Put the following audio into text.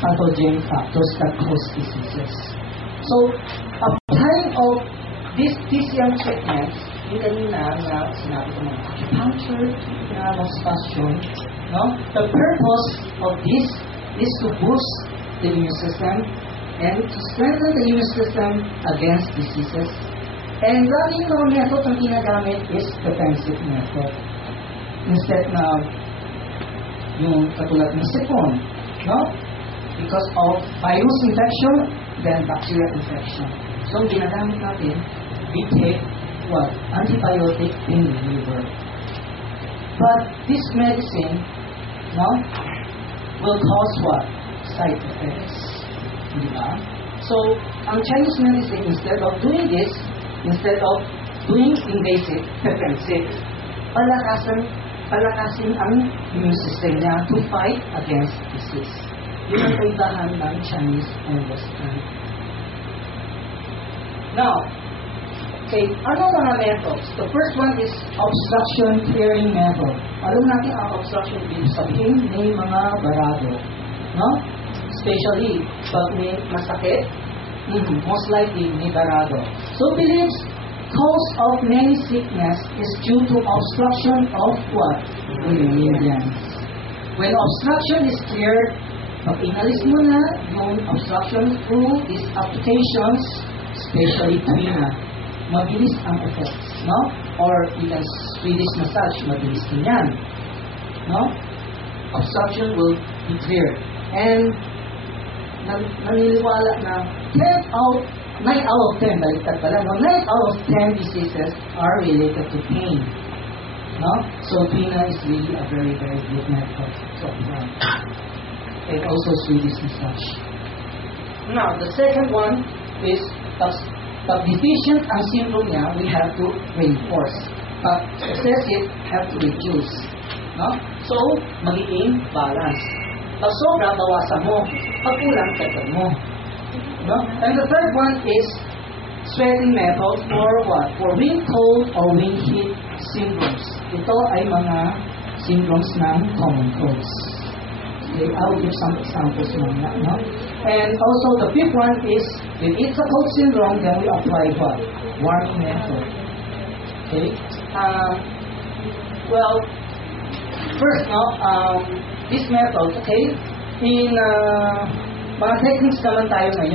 pathogen factors that cause diseases. So, applying of this TCM treatments, yung kanina na sinabi ko mga acupuncture, massage, no? The purpose of this is to boost the immune system and to strengthen the immune system against diseases. And laging mga method ang ginagamit is defensive method. Instead na yung katulad ng sipon, no? Because of virus infection, then bacterial infection. So, ginagamit natin, we take what? Antibiotic pain reliever. But this medicine, no, will cause what? Side effects. Diba? So, ang Chinese medicine, instead of doing this, instead of doing invasive, defensive, palakasin ang immune system niya to fight against disease. Yun ang kaibahan ng Chinese and Western. Now, okay, ano mga methods? The first one is obstruction clearing method. Alam natin ang obstruction, ibig sabihin may mga barado. No? Especially, pag may masakit, most likely may barado. So, believes cause of many sickness is due to obstruction of what? Meridians. When obstruction is cleared, pag inalis mo na yung obstruction through these applications, especially tuina, mabilis ang effects, no? Or even Swedish massage, mabilis din yan, no? Obstruction will be cleared. And naniniwala na 9 out of 10, baliktad pala, no? 9 out of 10 diseases are related to pain, no? So tuina is really a very, very good method to apply. And also Swedish massage. Now, the second one is pag deficient ang syndrome niya, we have to reinforce. Pag excessive, have to reduce. No? So, magiging balance. Pag sobra, bawasan mo. Pag kulang, tagdan mo. No? And the third one is sweating method for what? For wind cold or wind heat syndromes. Ito ay mga syndromes ng common colds. Okay, I will give some examples now. No? And also the fifth one is, if it's a cold syndrome, then we apply what? Warming method. Okay? Well, first, no, this method, okay, in mga techniques naman tayo ngayon.